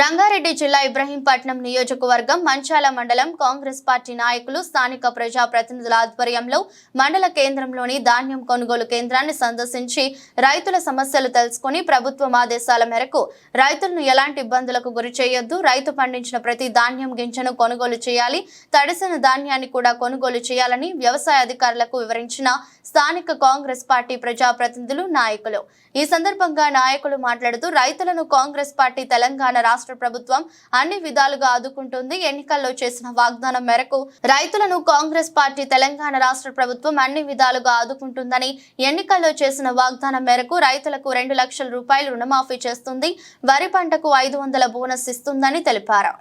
రంగారెడ్డి జిల్లా ఇబ్రహీంపట్నం నియోజకవర్గం మంచాల మండలం కాంగ్రెస్ పార్టీ నాయకులు స్థానిక ప్రజా ప్రతినిధుల ఆధ్వర్యంలో మండల కేంద్రంలోని ధాన్యం కొనుగోలు కేంద్రాన్ని సందర్శించి రైతుల సమస్యలు తెలుసుకుని ప్రభుత్వం ఆదేశాల మేరకు రైతులను ఎలాంటి ఇబ్బందులకు గురి చేయొద్దు. రైతు పండించిన ప్రతి ధాన్యం గింజను కొనుగోలు చేయాలి. తడిసిన ధాన్యాన్ని కూడా కొనుగోలు చేయాలని వ్యవసాయ అధికారులకు వివరించిన స్థానిక కాంగ్రెస్ పార్టీ ప్రజా ప్రతినిధులు నాయకులు. ఈ సందర్భంగా నాయకులు మాట్లాడుతూ రైతులను కాంగ్రెస్ పార్టీ తెలంగాణ రాష్ట్ర రాష్ట్ర ప్రభుత్వం అన్ని విధాలుగా ఆదుకుంటుంది. ఎన్నికల్లో చేసిన వాగ్దానం మేరకు రైతులను కాంగ్రెస్ పార్టీ తెలంగాణ రాష్ట్ర ప్రభుత్వం అన్ని విధాలుగా ఆదుకుంటుందని ఎన్నికల్లో చేసిన వాగ్దానం మేరకు రైతులకు రెండు లక్షల రూపాయలు రుణమాఫీ చేస్తుంది. వరి పంటకు ఐదు వందల బోనస్ ఇస్తుందని తెలిపారు.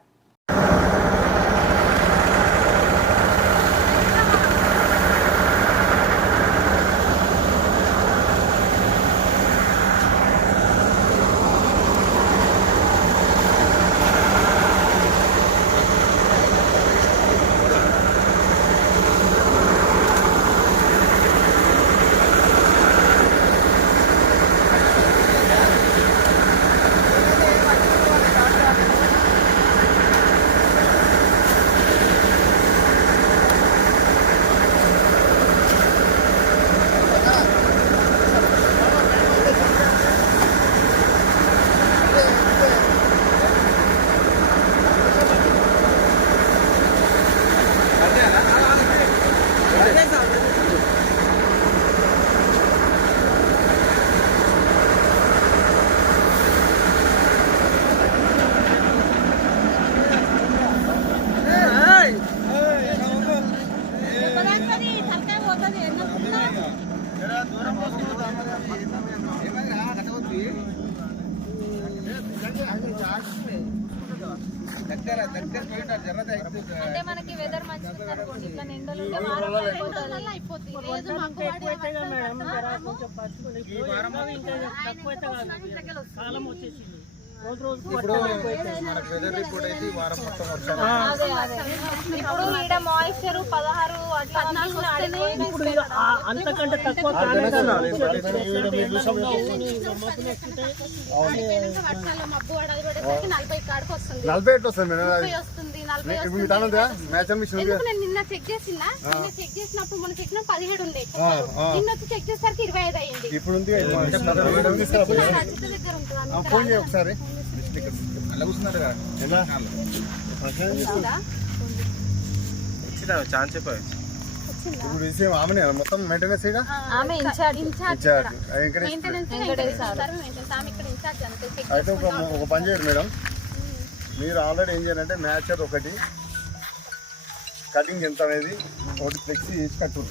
అంటే మనకి వెదర్ మంచిగా అనుకోండి. ఇట్లా ఎండలు ఉంటే వారం రోజులు అయిపోతుంది. లేదు. మాకు వాడే ఇప్పుడు మనకు వెదర్ రిపోర్ట్ అయితే వారం మొత్తం వర్షాలు ఇప్పుడు ఈడ మాయిశ్చర్ పదహారు అంతకంటే తక్కువ నలభై ఎట్లు వస్తుంది మేడం? నిన్న చెక్ చేసిన? నిన్న చెక్ చేసినప్పుడు మనం చెక్ పదిహేడు ఉండే. నిన్న వచ్చి చెక్ చేసేసరికి ఇరవై ఐదు ఇప్పుడు ఫోన్ చేయి ఒకసారి? ఇప్పుడు విషయం ఆమెనే మొత్తం మెయింటెనెన్స్ అయితే ఒక ఒక పని చేయరు మేడం. మీరు ఆల్రెడీ ఏం చేయాలంటే మ్యాచర్ ఒకటి కటింగ్ ఎంత అనేది ఒకటి ఫ్లెక్సీ చేసి కట్టు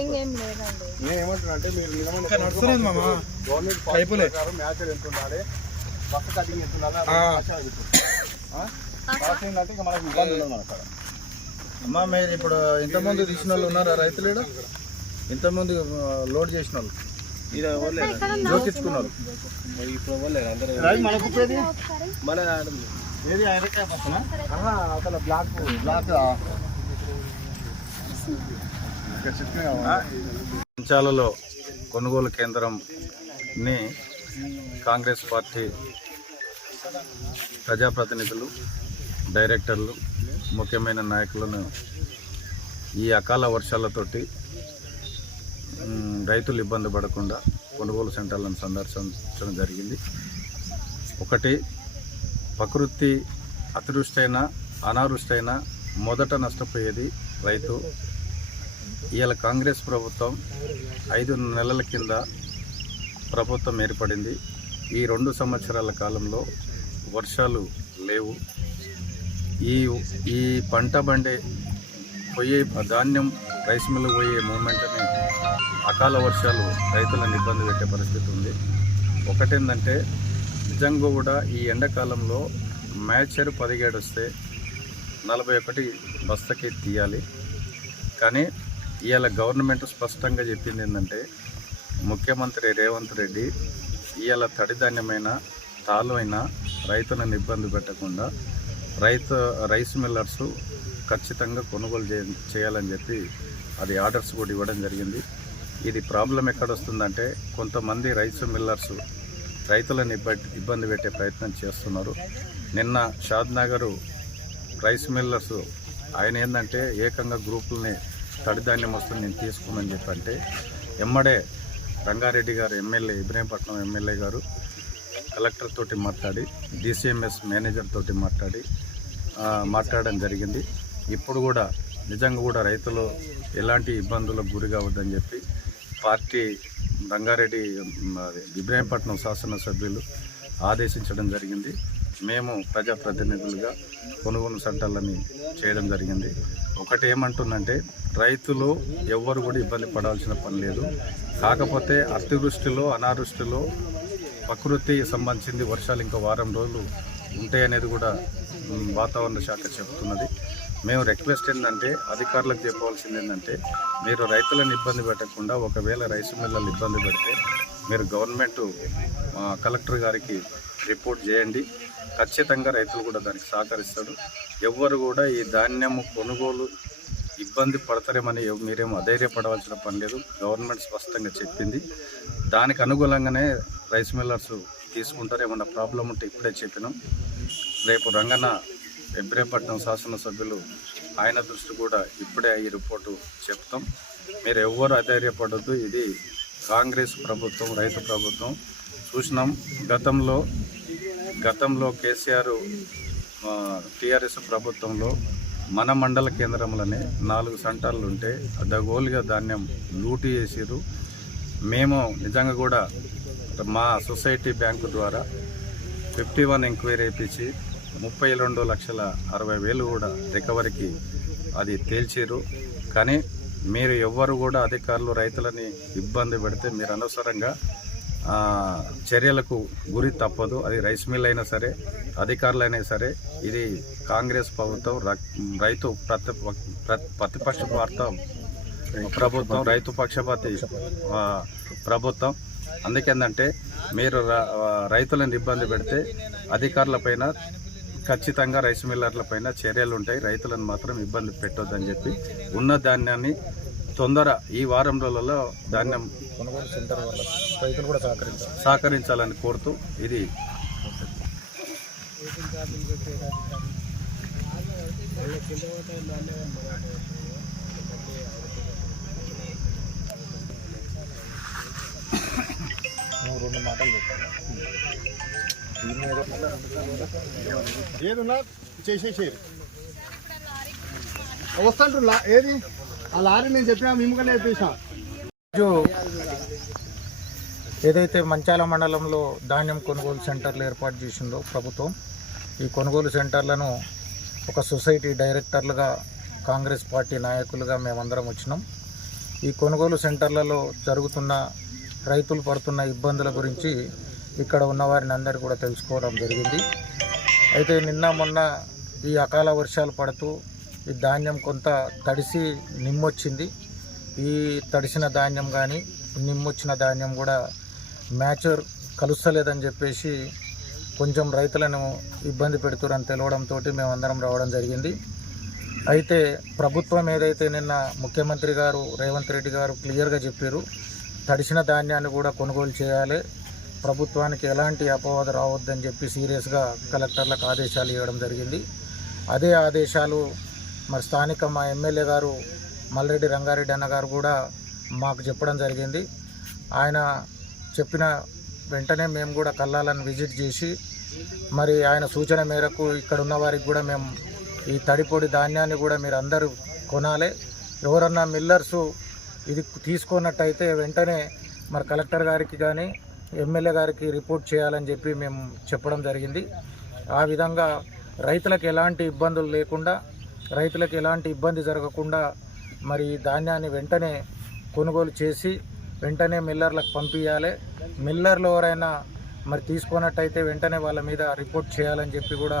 ఏం లేదండి. నేను ఏమంటున్నా అంటే మీరు గవర్నమెంట్ ప్రకారం మ్యాచర్ ఎంత ఉండాలి బస్ కటింగ్ ఎంత ఉండాలి ఏంటంటే ఇక మనకు ఇబ్బంది ఉండదు మన. అమ్మా మీరు ఇప్పుడు ఇంతమంది తీసిన వాళ్ళు ఉన్నారా? రైతులు? ఇంతమంది లోడ్ చేసిన వాళ్ళు. రాయి మనకు ఉపయోగం ఏది ఐరకాయ పక్కన? అసలు బ్లాక్ బ్లాక్ మంచాలలో కొనుగోలు కేంద్రంని కాంగ్రెస్ పార్టీ ప్రజాప్రతినిధులు డైరెక్టర్లు ముఖ్యమైన నాయకులను ఈ అకాల వర్షాలతోటి రైతులు ఇబ్బంది పడకుండా కొనుగోలు సెంటర్లను సందర్శించడం జరిగింది. ఒకటి ప్రకృతి అతివృష్టైన అనావృష్టైనా మొదట నష్టపోయేది రైతు. ఇవాళ కాంగ్రెస్ ప్రభుత్వం ఐదు నెలల కింద ప్రభుత్వం ఏర్పడింది. ఈ రెండు సంవత్సరాల కాలంలో వర్షాలు లేవు. ఈ ఈ పంట బండే పోయే ధాన్యం రైస్ మిల్ పోయే మూమెంట్ని అకాల వర్షాలు రైతులను ఇబ్బంది పెట్టే పరిస్థితి ఉంది. ఒకటేందంటే నిజంగా కూడా ఈ ఎండాకాలంలో మ్యాచర్ పదిహేడు వస్తే నలభై ఒకటి బస్తకి తీయాలి. కానీ ఇవాళ గవర్నమెంట్ స్పష్టంగా చెప్పింది ఏంటంటే ముఖ్యమంత్రి రేవంత్ రెడ్డి ఇవాళ తడిధాన్యమైన తాలు అయినా రైతులను ఇబ్బంది పెట్టకుండా రైతు రైస్ మిల్లర్స్ ఖచ్చితంగా కొనుగోలు చేయాలని చెప్పి అది ఆర్డర్స్ కూడా ఇవ్వడం జరిగింది. ఇది ప్రాబ్లం ఎక్కడ వస్తుందంటే కొంతమంది రైస్ మిల్లర్స్ రైతులను ఇబ్బంది ఇబ్బంది పెట్టే ప్రయత్నం చేస్తున్నారు. నిన్న షాద్ నగరు రైస్ మిల్లర్స్ ఆయన ఏంటంటే ఏకంగా గ్రూపుల్ని తడిధాన్యం వస్తుంది నేను తీసుకున్నాను చెప్పంటే ఎమ్మడే రంగారెడ్డి గారు ఎమ్మెల్యే ఇబ్రహీంపట్నం ఎమ్మెల్యే గారు కలెక్టర్ తోటి మాట్లాడి డిసిఎంఎస్ మేనేజర్ తోటి మాట్లాడి మాట్లాడడం జరిగింది. ఇప్పుడు కూడా నిజంగా కూడా రైతులు ఎలాంటి ఇబ్బందులకు గురి కావద్దని చెప్పి పార్టీ రంగారెడ్డి ఇబ్రాహీంపట్నం శాసనసభ్యులు ఆదేశించడం జరిగింది. మేము ప్రజాప్రతినిధులుగా కొనుగోలు సెంటర్లని చేయడం జరిగింది. ఒకటి ఏమంటుందంటే రైతులు ఎవ్వరు కూడా ఇబ్బంది పడాల్సిన పని లేదు. కాకపోతే అతివృష్టిలో అనావృష్టిలో ప్రకృతి సంబంధించింది వర్షాలు ఇంకా వారం రోజులు ఉంటాయనేది కూడా వాతావరణ శాఖ చెప్తున్నది. మేము రిక్వెస్ట్ ఏంటంటే అధికారులకు చెప్పవలసింది ఏంటంటే మీరు రైతులను ఇబ్బంది పెట్టకుండా ఒకవేళ రైస్ మిల్లలు ఇబ్బంది పెడితే మీరు గవర్నమెంట్ కలెక్టర్ గారికి రిపోర్ట్ చేయండి. ఖచ్చితంగా రైతులు కూడా దానికి సహకరిస్తారు. ఎవ్వరు కూడా ఈ ధాన్యము కొనుగోలు ఇబ్బంది పడతారేమని ఎవ్- మీరేమో అధైర్యపడవలసిన పని లేదు. గవర్నమెంట్ స్పష్టంగా చెప్పింది. దానికి అనుగుణంగానే రైస్ మిల్లర్స్ తీసుకుంటారు ఏమన్నా ప్రాబ్లం ఉంటే ఇప్పుడే చెప్పినాం. రేపు రంగన్న ఎబ్రేపట్నం శాసనసభ్యులు ఆయన దృష్టి కూడా ఇప్పుడే ఈ రిపోర్టు చెప్తాం. మీరు ఎవ్వరు అధైర్యపడద్దు. ఇది కాంగ్రెస్ ప్రభుత్వం రైతు ప్రభుత్వం. చూసినాం గతంలో గతంలో కేసీఆర్ టీఆర్ఎస్ ప్రభుత్వంలో మన మండల కేంద్రంలోనే నాలుగు సెంటర్లు ఉంటే అడ్డగోలుగా ధాన్యం లూటు చేసిరు మేము నిజంగా కూడా మా సొసైటీ బ్యాంకు ద్వారా ఫిఫ్టీ వన్ ఎంక్వైరీ ఇప్పించి ముప్పై రెండు లక్షల అరవై వేలు కూడా రికవరీకి అది తేల్చారు కానీ మీరు ఎవ్వరు కూడా అధికారులు రైతులని ఇబ్బంది పెడితే మీరు అనవసరంగా చర్యలకు గురి తప్పదు. అది రైస్ మిల్ అయినా సరే అధికారులైనా సరే ఇది కాంగ్రెస్ ప్రభుత్వం రైతు ప్రతి ప్రతిపక్ష వార్త ప్రభుత్వం రైతు పక్షపాతి ప్రభుత్వం. అందుకేందంటే మీరు రైతులను ఇబ్బంది పెడితే అధికారులపైన ఖచ్చితంగా రైస్ మిల్లర్లపైన చర్యలు ఉంటాయి. రైతులను మాత్రం ఇబ్బంది పెట్టొద్దని చెప్పి ఉన్న ధాన్యాన్ని తొందర ఈ వారం రోజులలో ధాన్యం సహకరించాలని కోరుతూ ఇది రెండు మాటలు చెప్పాను ఏదున్నా చేసేసేరు ఏది? ఆ లారీ నేను చెప్పినా మిమ్మల్ని చెప్పేసా ఏదైతే మంచాల మండలంలో ధాన్యం కొనుగోలు సెంటర్లు ఏర్పాటు చేసిందో ప్రభుత్వం ఈ కొనుగోలు సెంటర్లను ఒక సొసైటీ డైరెక్టర్లుగా కాంగ్రెస్ పార్టీ నాయకులుగా మేమందరం వచ్చినాం. ఈ కొనుగోలు సెంటర్లలో జరుగుతున్న రైతులు పడుతున్న ఇబ్బందుల గురించి ఇక్కడ ఉన్న వారిని అందరూ కూడా తెలుసుకోవడం జరిగింది. అయితే నిన్న మొన్న ఈ అకాల వర్షాలు పడుతూ ఈ ధాన్యం కొంత తడిసి నిమ్మొచ్చింది. ఈ తడిసిన ధాన్యం కానీ నిమ్మొచ్చిన ధాన్యం కూడా మ్యాచర్ కలుస్తలేదని చెప్పేసి కొంచెం రైతులను ఇబ్బంది పెడుతురని తెలవడంతో మేమందరం రావడం జరిగింది. అయితే ప్రభుత్వం ఏదైతే నిన్న ముఖ్యమంత్రి గారు రేవంత్ రెడ్డి గారు క్లియర్గా చెప్పారు తడిసిన ధాన్యాన్ని కూడా కొనుగోలు చేయాలి ప్రభుత్వానికి ఎలాంటి అపవాదు రావద్దని చెప్పి సీరియస్గా కలెక్టర్లకు ఆదేశాలు ఇవ్వడం జరిగింది. అదే ఆదేశాలు మరి స్థానిక మా ఎమ్మెల్యే గారు మల్రెడ్డి రంగారెడ్డి అన్న గారు కూడా మాకు చెప్పడం జరిగింది. ఆయన చెప్పిన వెంటనే మేము కూడా కల్లాలను విజిట్ చేసి మరి ఆయన సూచన మేరకు ఇక్కడ ఉన్న వారికి కూడా మేము ఈ తడిపొడి ధాన్యాన్ని కూడా మీరు అందరూ కొనాలి. ఎవరన్నా మిల్లర్సు ఇది తీసుకున్నట్టయితే వెంటనే మరి కలెక్టర్ గారికి కానీ ఎమ్మెల్యే గారికి రిపోర్ట్ చేయాలని చెప్పి మేము చెప్పడం జరిగింది. ఆ విధంగా రైతులకు ఎలాంటి ఇబ్బందులు లేకుండా రైతులకు ఎలాంటి ఇబ్బంది జరగకుండా మరి ధాన్యాన్ని వెంటనే కొనుగోలు చేసి వెంటనే మిల్లర్లకు పంపించాలి మిల్లర్లు ఎవరైనా మరి తీసుకున్నట్టయితే వెంటనే వాళ్ళ మీద రిపోర్ట్ చేయాలని చెప్పి కూడా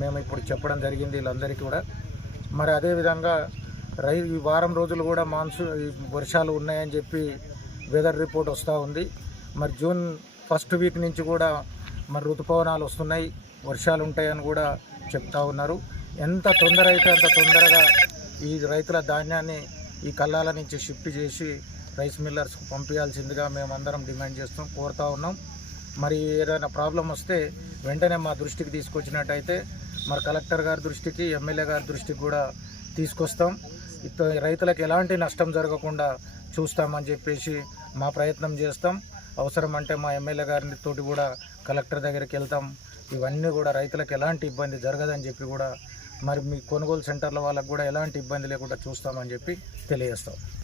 మేము ఇప్పుడు చెప్పడం జరిగింది వీళ్ళందరికీ కూడా. మరి అదేవిధంగా రై ఈ వారం రోజులు కూడా మాన్సూన్ ఈ వర్షాలు ఉన్నాయని చెప్పి వెదర్ రిపోర్ట్ వస్తూ ఉంది. మరి జూన్ ఫస్ట్ వీక్ నుంచి కూడా మరి ఋతుపవనాలు వస్తున్నాయి వర్షాలు ఉంటాయని కూడా చెప్తా ఉన్నారు. ఎంత తొందర అయితే అంత తొందరగా ఈ రైతుల ధాన్యాన్ని ఈ కల్లాల నుంచి షిఫ్ట్ చేసి రైస్ మిల్లర్స్కు పంపించాల్సిందిగా మేమందరం డిమాండ్ చేస్తాం కోరుతా ఉన్నాం. మరి ఏదైనా ప్రాబ్లం వస్తే వెంటనే మా దృష్టికి తీసుకొచ్చినట్టయితే మరి కలెక్టర్ గారి దృష్టికి ఎమ్మెల్యే గారి దృష్టికి కూడా తీసుకొస్తాం. ఇత రైతులకు ఎలాంటి నష్టం జరగకుండా చూస్తామని చెప్పేసి మా ప్రయత్నం చేస్తాం. అవసరం అంటే మా ఎమ్మెల్యే గారిని తోటి కూడా కలెక్టర్ దగ్గరికి వెళ్తాం. ఇవన్నీ కూడా రైతులకు ఎలాంటి ఇబ్బంది జరగదని చెప్పి కూడా మరి మీ కొనుగోలు సెంటర్ల వాళ్ళకు కూడా ఎలాంటి ఇబ్బంది లేకుండా చూస్తామని చెప్పి తెలియజేస్తాం.